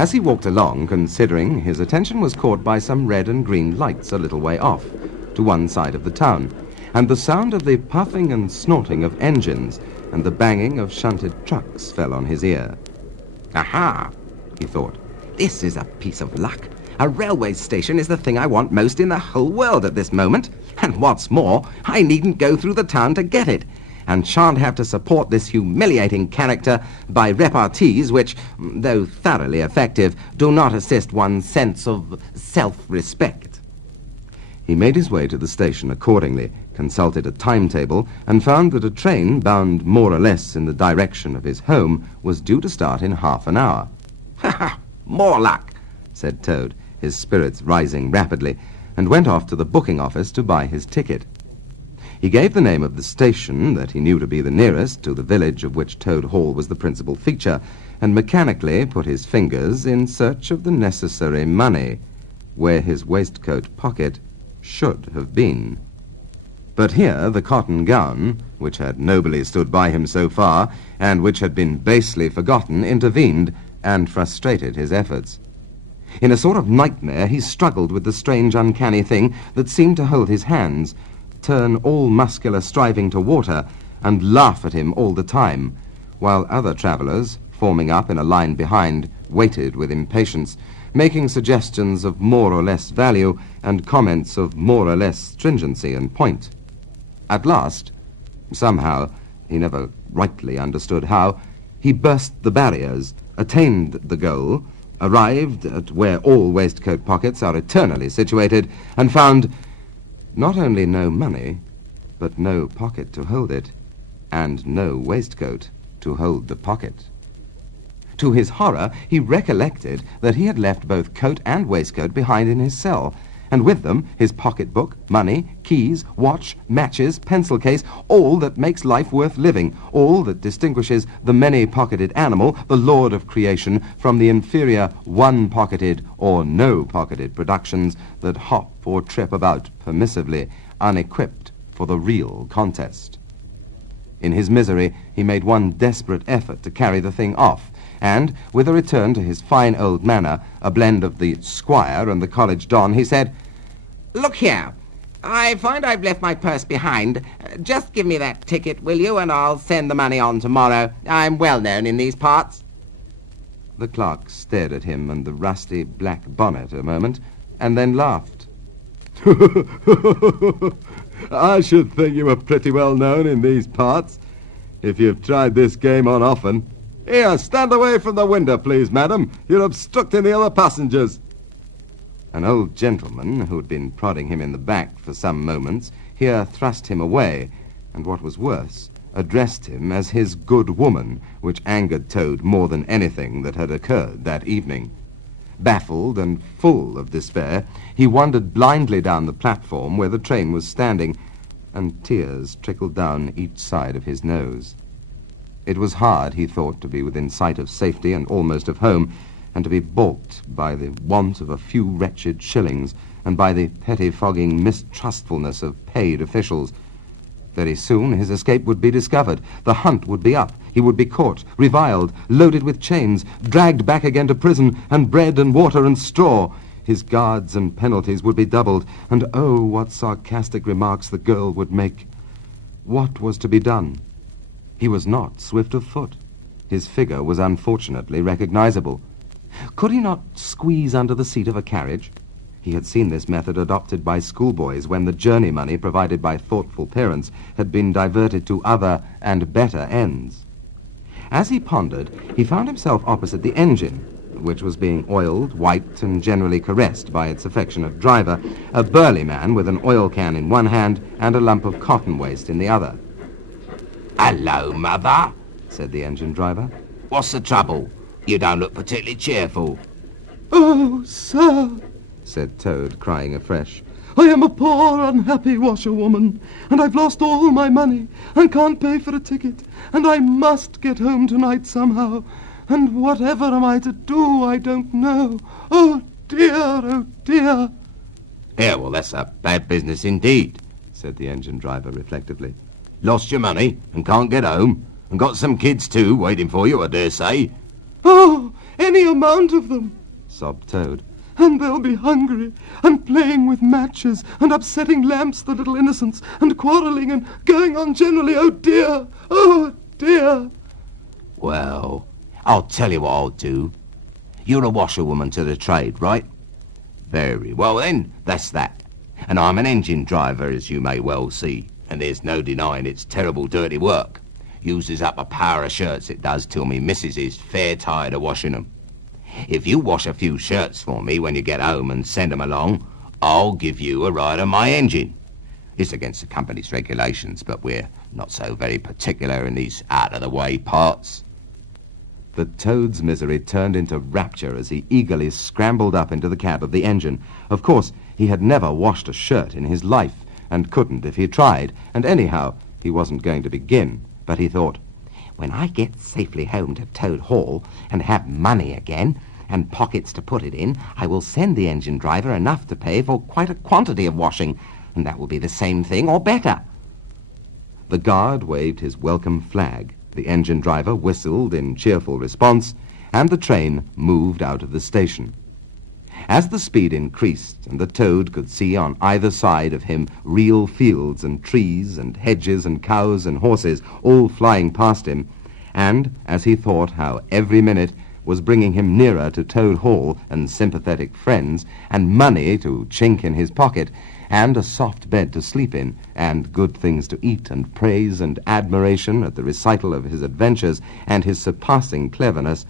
As he walked along, considering, his attention was caught by some red and green lights a little way off, to one side of the town, and the sound of the puffing and snorting of engines and the banging of shunted trucks fell on his ear. "Aha!" he thought. "This is a piece of luck. A railway station is the thing I want most in the whole world at this moment. And what's more, I needn't go through the town to get it, and shan't have to support this humiliating character by repartees which, though thoroughly effective, do not assist one's sense of self-respect." He made his way to the station accordingly, consulted a timetable, and found that a train bound more or less in the direction of his home was due to start in half an hour. "Ha ha! More luck!" said Toad, his spirits rising rapidly, and went off to the booking office to buy his ticket. He gave the name of the station that he knew to be the nearest to the village of which Toad Hall was the principal feature, and mechanically put his fingers in search of the necessary money, where his waistcoat pocket should have been. But here the cotton gown, which had nobly stood by him so far, and which had been basely forgotten, intervened and frustrated his efforts. In a sort of nightmare, he struggled with the strange, uncanny thing that seemed to hold his hands, turn all muscular striving to water, and laugh at him all the time, while other travellers, forming up in a line behind, waited with impatience, making suggestions of more or less value and comments of more or less stringency and point. At last, somehow, he never rightly understood how, he burst the barriers, attained the goal, arrived at where all waistcoat pockets are eternally situated, and found not only no money, but no pocket to hold it, and no waistcoat to hold the pocket. To his horror, he recollected that he had left both coat and waistcoat behind in his cell, and with them his pocket-book, money, keys, watch, matches, pencil case, all that makes life worth living, all that distinguishes the many-pocketed animal, the lord of creation, from the inferior one-pocketed or no-pocketed productions that hop or trip about permissively, unequipped for the real contest. In his misery, he made one desperate effort to carry the thing off, and, with a return to his fine old manner, a blend of the squire and the college don, he said, "Look here, I find I've left my purse behind. Just give me that ticket, will you, and I'll send the money on tomorrow. I'm well known in these parts." The clerk stared at him and the rusty black bonnet a moment, and then laughed. "I should think you were pretty well known in these parts, if you've tried this game on often. Here, stand away from the window, please, madam. You're obstructing the other passengers." An old gentleman, who had been prodding him in the back for some moments, here thrust him away, and what was worse, addressed him as his good woman, which angered Toad more than anything that had occurred that evening. Baffled and full of despair, he wandered blindly down the platform where the train was standing, and tears trickled down each side of his nose. It was hard, he thought, to be within sight of safety and almost of home, and to be balked by the want of a few wretched shillings, and by the pettifogging mistrustfulness of paid officials. Very soon his escape would be discovered. The hunt would be up. He would be caught, reviled, loaded with chains, dragged back again to prison, and bread and water and straw. His guards and penalties would be doubled, and oh, what sarcastic remarks the girl would make. What was to be done? He was not swift of foot. His figure was unfortunately recognizable. Could he not squeeze under the seat of a carriage? He had seen this method adopted by schoolboys when the journey money provided by thoughtful parents had been diverted to other and better ends. As he pondered, he found himself opposite the engine, which was being oiled, wiped, and generally caressed by its affectionate driver, a burly man with an oil can in one hand and a lump of cotton waste in the other. "Hello, mother," said the engine driver. "What's the trouble? You don't look particularly cheerful." "Oh, sir," said Toad, crying afresh. "I am a poor, unhappy washerwoman, and I've lost all my money, and can't pay for a ticket, and I must get home tonight somehow, and whatever am I to do, I don't know. Oh, dear, oh, dear." "Yeah, well, that's a bad business indeed," said the engine driver reflectively. "Lost your money and can't get home, and got some kids too waiting for you, I dare say." "Oh, any amount of them. Sobbed Toad. And they'll be hungry, and playing with matches, and upsetting lamps, the little innocents, and quarrelling, and going on generally. Oh, dear! Oh, dear! Well, I'll tell you what I'll do. You're a washerwoman to the trade, right? Very well then, that's that. And I'm an engine driver, as you may well see, and there's no denying it's terrible dirty work. Uses up a power of shirts, it does, till me missus is fair tired of washing 'em. If you wash a few shirts for me when you get home and send 'em along, I'll give you a ride on my engine. It's against the company's regulations, but we're not so very particular in these out-of-the-way parts. The Toad's misery turned into rapture as he eagerly scrambled up into the cab of the engine. Of course, he had never washed a shirt in his life, and couldn't if he tried, and anyhow, he wasn't going to begin. But he thought, when I get safely home to Toad Hall and have money again and pockets to put it in, I will send the engine driver enough to pay for quite a quantity of washing, and that will be the same thing or better. The guard waved his welcome flag, the engine driver whistled in cheerful response, and the train moved out of the station. As the speed increased and the Toad could see on either side of him real fields and trees and hedges and cows and horses all flying past him, and as he thought how every minute was bringing him nearer to Toad Hall and sympathetic friends, and money to chink in his pocket, and a soft bed to sleep in, and good things to eat, and praise and admiration at the recital of his adventures and his surpassing cleverness,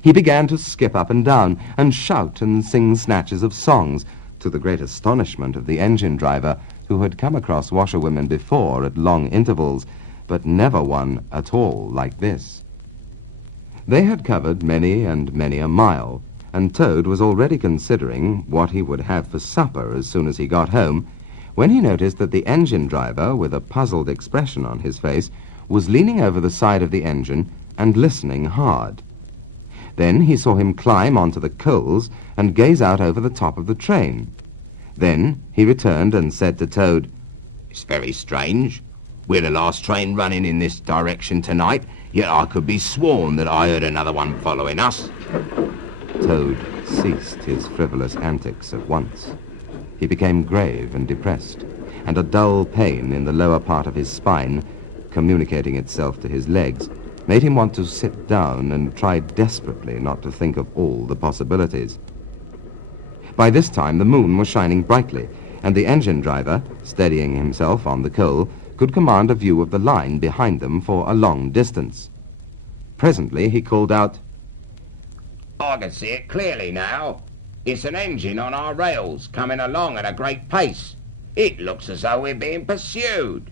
he began to skip up and down and shout and sing snatches of songs, to the great astonishment of the engine driver, who had come across washerwomen before at long intervals, but never one at all like this. They had covered many and many a mile, and Toad was already considering what he would have for supper as soon as he got home, when he noticed that the engine driver, with a puzzled expression on his face, was leaning over the side of the engine and listening hard. Then he saw him climb onto the coals and gaze out over the top of the train. Then he returned and said to Toad, "It's very strange. We're the last train running in this direction tonight, yet I could be sworn that I heard another one following us." Toad ceased his frivolous antics at once. He became grave and depressed, and a dull pain in the lower part of his spine, communicating itself to his legs, made him want to sit down and try desperately not to think of all the possibilities. By this time the moon was shining brightly, and the engine driver, steadying himself on the coal, could command a view of the line behind them for a long distance. Presently he called out, I can see it clearly now. It's an engine on our rails coming along at a great pace. It looks as though we're being pursued.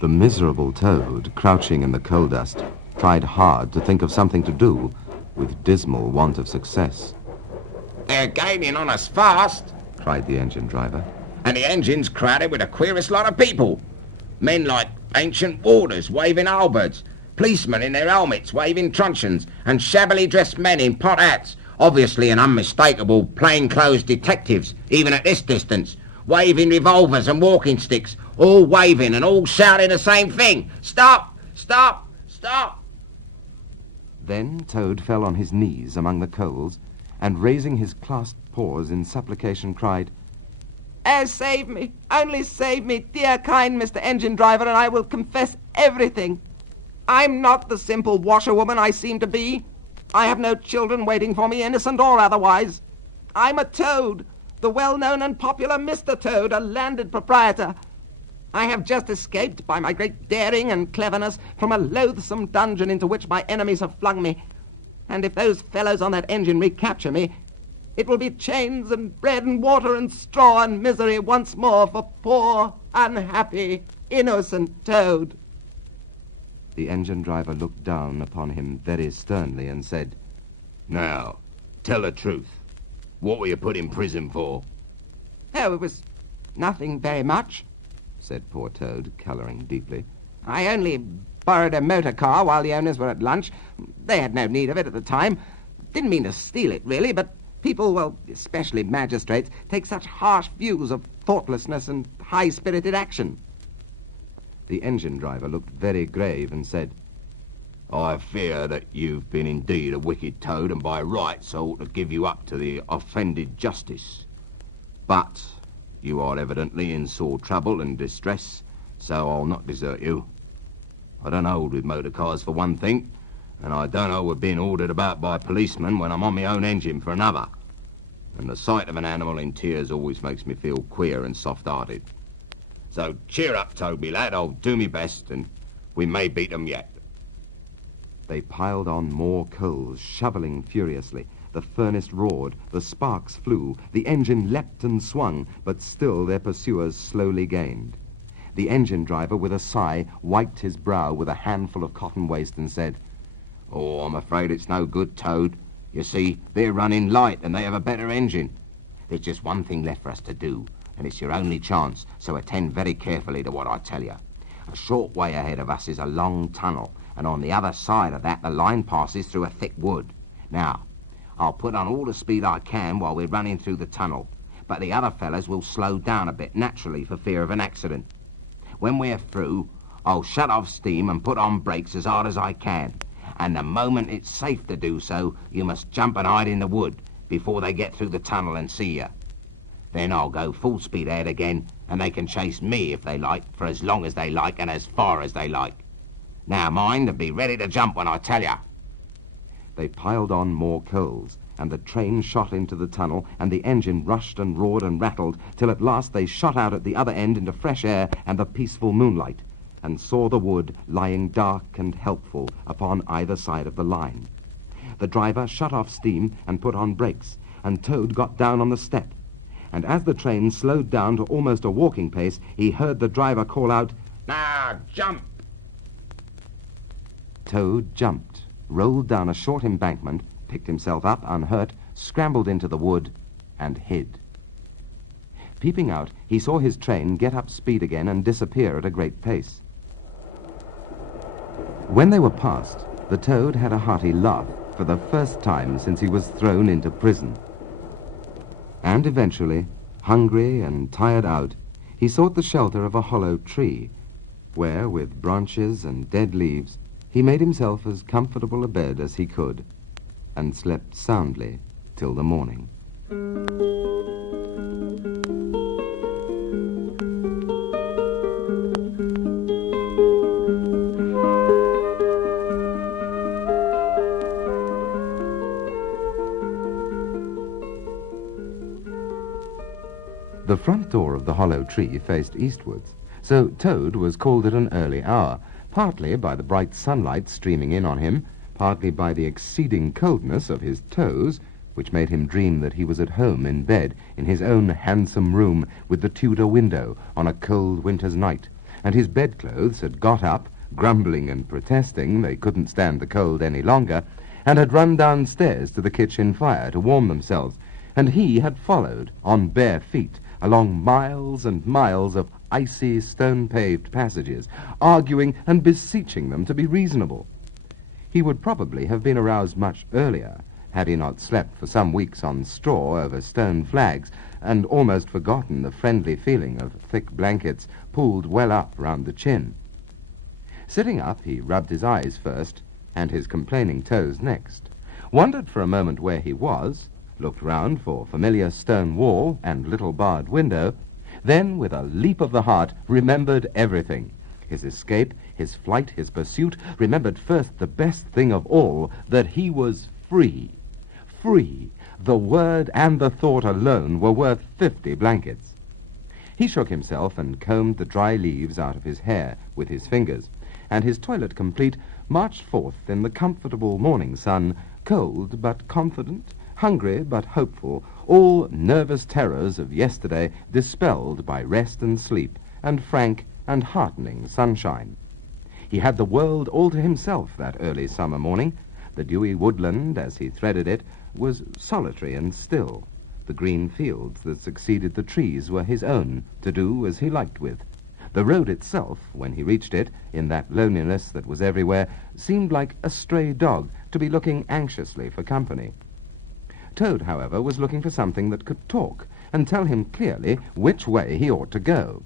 The miserable Toad, crouching in the coal dust, tried hard to think of something to do, with dismal want of success. They're gaining on us fast, cried the engine driver. and the engine's crowded with the queerest lot of people. Men like ancient warders waving halberds, policemen in their helmets waving truncheons, and shabbily dressed men in pot hats, obviously and unmistakable plainclothes detectives, even at this distance, waving revolvers and walking sticks, all waving and all shouting the same thing. Stop! Stop! Stop! Then Toad fell on his knees among the coals, and raising his clasped paws in supplication cried, "Oh, save me! Only save me, dear kind Mr. Engine Driver, and I will confess everything. I'm not the simple washerwoman I seem to be. I have no children waiting for me, innocent or otherwise. I'm a Toad, the well-known and popular Mr. Toad, a landed proprietor. I have just escaped, by my great daring and cleverness, from a loathsome dungeon into which my enemies have flung me. And if those fellows on that engine recapture me, it will be chains and bread and water and straw and misery once more for poor, unhappy, innocent Toad." The engine driver looked down upon him very sternly and said, Now, tell the truth. What were you put in prison for? "Oh, it was nothing very much. said poor Toad, colouring deeply. I only borrowed a motor car while the owners were at lunch. They had no need of it at the time. Didn't mean to steal it, really, but people, well, especially magistrates, take such harsh views of thoughtlessness and high-spirited action." The engine driver looked very grave and said, I fear that you've been indeed a wicked toad, and by rights I ought to give you up to the offended justice. But you are evidently in sore trouble and distress, so I'll not desert you. I don't hold with motor cars for one thing, and I don't hold with being ordered about by policemen when I'm on my own engine for another. And the sight of an animal in tears always makes me feel queer and soft-hearted. So cheer up, Toby lad, I'll do me best, and we may beat 'em yet. They piled on more coals, shoveling furiously. The furnace roared, the sparks flew, the engine leapt and swung, but still their pursuers slowly gained. The engine driver, with a sigh, wiped his brow with a handful of cotton waste and said, "Oh, I'm afraid it's no good, Toad. You see, they're running light and they have a better engine. There's just one thing left for us to do, and it's your only chance, so attend very carefully to what I tell you. A short way ahead of us is a long tunnel, and on the other side of that the line passes through a thick wood. Now, I'll put on all the speed I can while we're running through the tunnel, but the other fellas will slow down a bit naturally for fear of an accident. When we're through, I'll shut off steam and put on brakes as hard as I can, and the moment it's safe to do so, you must jump and hide in the wood before they get through the tunnel and see you. Then I'll go full speed ahead again, and they can chase me if they like, for as long as they like and as far as they like. Now mind and be ready to jump when I tell you." They piled on more coals, and the train shot into the tunnel, and the engine rushed and roared and rattled, till at last they shot out at the other end into fresh air and the peaceful moonlight, and saw the wood lying dark and helpful upon either side of the line. The driver shut off steam and put on brakes, and Toad got down on the step. And as the train slowed down to almost a walking pace, he heard the driver call out, "Now, jump!" Toad jumped, rolled down a short embankment, picked himself up unhurt, scrambled into the wood, and hid. Peeping out, he saw his train get up speed again and disappear at a great pace. When they were past, the Toad had a hearty laugh for the first time since he was thrown into prison. And eventually, hungry and tired out, he sought the shelter of a hollow tree, where, with branches and dead leaves, he made himself as comfortable a bed as he could, and slept soundly till the morning. The front door of the hollow tree faced eastwards, so Toad was called at an early hour, partly by the bright sunlight streaming in on him, partly by the exceeding coldness of his toes, which made him dream that he was at home in bed in his own handsome room with the Tudor window on a cold winter's night, and his bedclothes had got up, grumbling and protesting they couldn't stand the cold any longer, and had run downstairs to the kitchen fire to warm themselves, and he had followed on bare feet along miles and miles of icy, stone-paved passages, arguing and beseeching them to be reasonable. He would probably have been aroused much earlier, had he not slept for some weeks on straw over stone flags, and almost forgotten the friendly feeling of thick blankets pulled well up round the chin. Sitting up, he rubbed his eyes first, and his complaining toes next, wondered for a moment where he was, looked round for familiar stone wall and little barred window, then, with a leap of the heart, remembered everything. His escape, his flight, his pursuit, remembered first the best thing of all, that he was free. Free! The word and the thought alone were worth 50 blankets. He shook himself and combed the dry leaves out of his hair with his fingers, and his toilet complete, marched forth in the comfortable morning sun, cold but confident, hungry but hopeful, all nervous terrors of yesterday dispelled by rest and sleep, and frank and heartening sunshine. He had the world all to himself that early summer morning. The dewy woodland, as he threaded it, was solitary and still. The green fields that succeeded the trees were his own, to do as he liked with. The road itself, when he reached it, in that loneliness that was everywhere, seemed like a stray dog to be looking anxiously for company. Toad, however, was looking for something that could talk and tell him clearly which way he ought to go.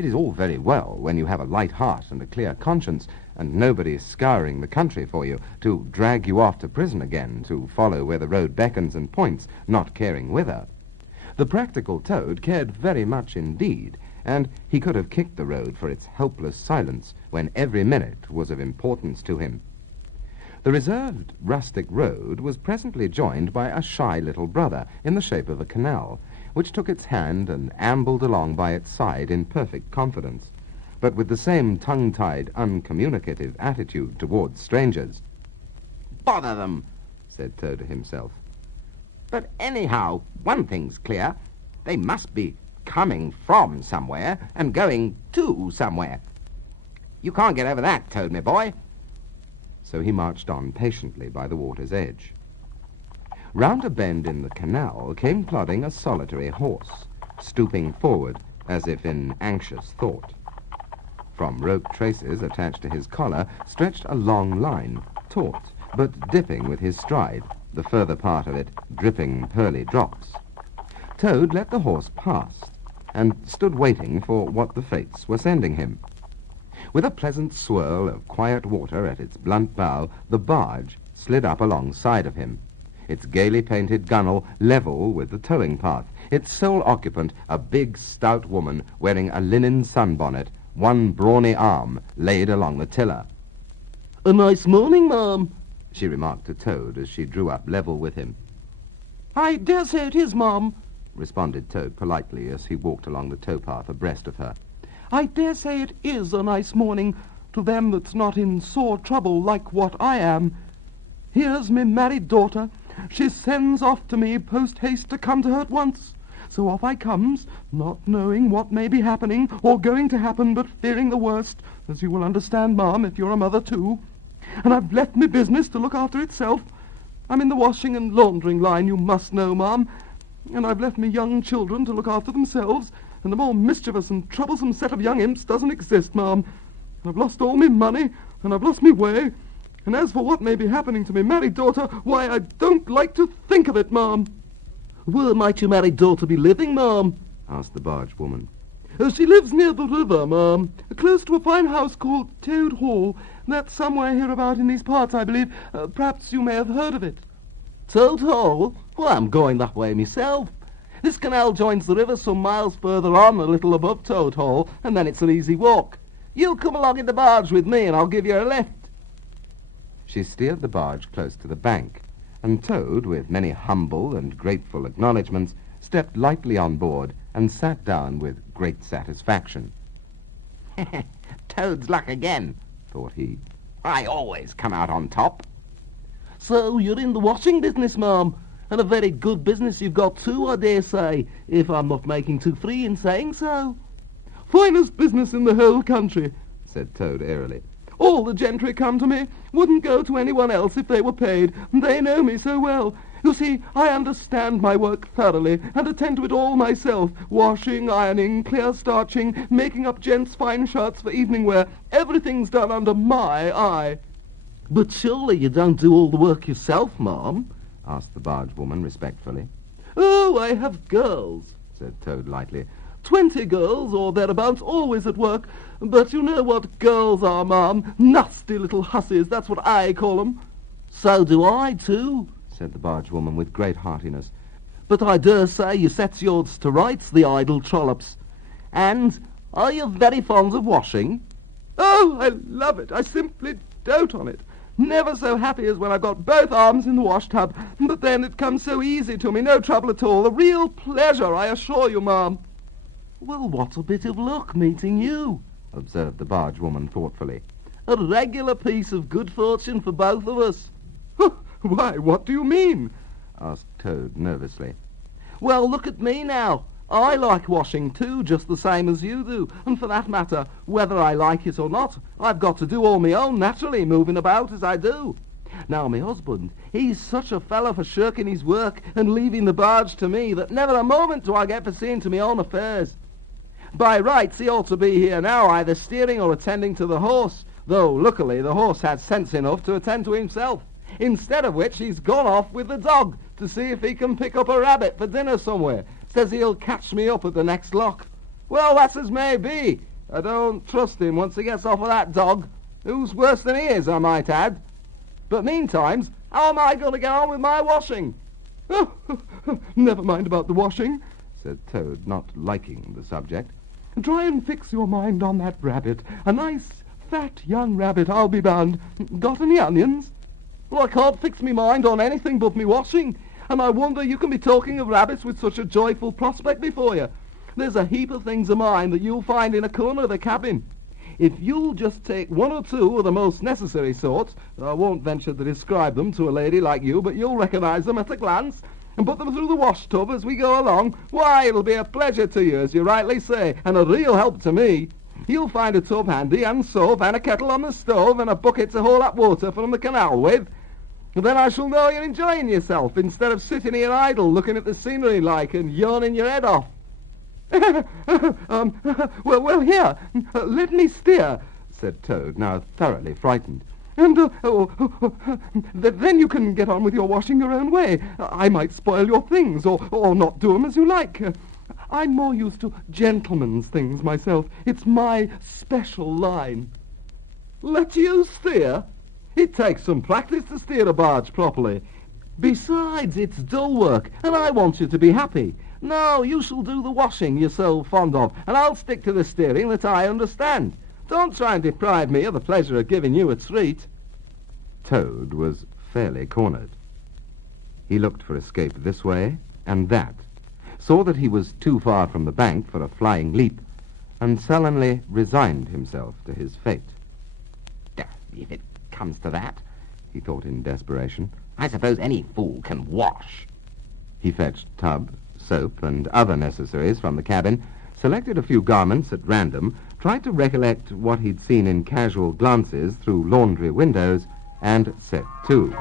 It is all very well when you have a light heart and a clear conscience, and nobody scouring the country for you, to drag you off to prison again, to follow where the road beckons and points, not caring whither. The practical Toad cared very much indeed, and he could have kicked the road for its helpless silence when every minute was of importance to him. The reserved rustic road was presently joined by a shy little brother in the shape of a canal, which took its hand and ambled along by its side in perfect confidence, but with the same tongue-tied, uncommunicative attitude towards strangers. Bother them, said Toad to himself. but anyhow, one thing's clear. They must be coming from somewhere and going to somewhere. You can't get over that, Toad, my boy. So he marched on patiently by the water's edge. Round a bend in the canal came plodding a solitary horse, stooping forward as if in anxious thought. From rope traces attached to his collar stretched a long line, taut, but dipping with his stride, the further part of it dripping pearly drops. Toad let the horse pass, and stood waiting for what the fates were sending him. With a pleasant swirl of quiet water at its blunt bow, the barge slid up alongside of him, its gaily painted gunwale level with the towing path, its sole occupant a big, stout woman wearing a linen sunbonnet, one brawny arm laid along the tiller. "A nice morning, ma'am," she remarked to Toad as she drew up level with him. "I dare say it is, ma'am," responded Toad politely as he walked along the towpath abreast of her. "I dare say it is a nice morning to them that's not in sore trouble like what I am. Here's me married daughter. She sends off to me post-haste to come to her at once. So off I comes, not knowing what may be happening or going to happen, but fearing the worst, as you will understand, ma'am, if you're a mother too. And I've left me business to look after itself. I'm in the washing and laundering line, you must know, ma'am, and I've left me young children to look after themselves, and the more mischievous and troublesome set of young imps doesn't exist, ma'am. I've lost all me money, and I've lost me way, and as for what may be happening to me married daughter, why, I don't like to think of it, ma'am." "Where might your married daughter be living, ma'am?" asked the barge woman. "She lives near the river, ma'am, close to a fine house called Toad Hall. That's somewhere hereabout in these parts, I believe. Perhaps you may have heard of it." Toad Hall? Well, I'm going that way myself. This canal joins the river some miles further on, a little above Toad Hall, and then it's an easy walk. You come along in the barge with me and I'll give you a lift." She steered the barge close to the bank, and Toad, with many humble and grateful acknowledgments, stepped lightly on board and sat down with great satisfaction. Toad's luck again, thought he. I always come out on top. So you're in the washing business, ma'am, and a very good business you've got too, I dare say, if I'm not making too free in saying so. "Finest business in the whole country," said Toad airily. "All the gentry come to me. Wouldn't go to anyone else if they were paid. They know me so well. You see, I understand my work thoroughly, and attend to it all myself. Washing, ironing, clear starching, making up gents' fine shirts for evening wear. Everything's done under my eye." But surely you don't do all the work yourself, ma'am? asked the barge woman respectfully. "Oh, I have girls," said Toad lightly. 20 girls, or thereabouts, always at work. But you know what girls are, ma'am. Nasty little hussies, that's what I call 'em." So do I, too, said the barge woman with great heartiness. "But I dare say you sets yours to rights, the idle trollops. And are you very fond of washing?" "Oh, I love it. I simply dote on it. Never so happy as when I've got both arms in the wash-tub. But then it comes so easy to me, no trouble at all. A real pleasure, I assure you, ma'am." "Well, what a bit of luck meeting you," observed the barge woman thoughtfully. "A regular piece of good fortune for both of us." "Why, what do you mean?" asked Toad nervously. "Well, look at me now. I like washing too, just the same as you do. And for that matter, whether I like it or not, I've got to do all my own, naturally, moving about as I do. Now, my husband, he's such a fellow for shirking his work and leaving the barge to me that never a moment do I get for seeing to my own affairs. By rights, he ought to be here now, either steering or attending to the horse, though, luckily, the horse had sense enough to attend to himself, instead of which he's gone off with the dog to see if he can pick up a rabbit for dinner somewhere. Says he'll catch me up at the next lock. Well, that's as may be. I don't trust him once he gets off of that dog, who's worse than he is, I might add. But meantimes, how am I going to get on with my washing? Oh, never mind about the washing, said Toad, not liking the subject. Try and fix your mind on that rabbit. A nice, fat young rabbit, I'll be bound. Got any onions? Well, I can't fix me mind on anything but me washing, and I wonder you can be talking of rabbits with such a joyful prospect before you. There's a heap of things of mine that you'll find in a corner of the cabin. If you'll just take one or two of the most necessary sorts, I won't venture to describe them to a lady like you, but you'll recognise them at a glance, and put them through the wash tub as we go along, why, it'll be a pleasure to you, as you rightly say, and a real help to me. You'll find a tub handy, and soap, and a kettle on the stove, and a bucket to haul up water from the canal with. And then I shall know you're enjoying yourself, instead of sitting here idle, looking at the scenery like, and yawning your head off. Well, here, let me steer, said Toad, now thoroughly frightened. And then you can get on with your washing your own way. I might spoil your things, or not do 'em as you like. I'm more used to gentlemen's things myself. It's my special line. Let you steer? It takes some practice to steer a barge properly. Besides, it's dull work, and I want you to be happy. No, you shall do the washing you're so fond of, and I'll stick to the steering that I understand. Don't try and deprive me of the pleasure of giving you a treat. Toad was fairly cornered. He looked for escape this way and that, saw that he was too far from the bank for a flying leap, and sullenly resigned himself to his fate. If it comes to that, he thought in desperation. I suppose any fool can wash. He fetched tub, soap, and other necessaries from the cabin, selected a few garments at random, tried to recollect what he'd seen in casual glances through laundry windows, and set to.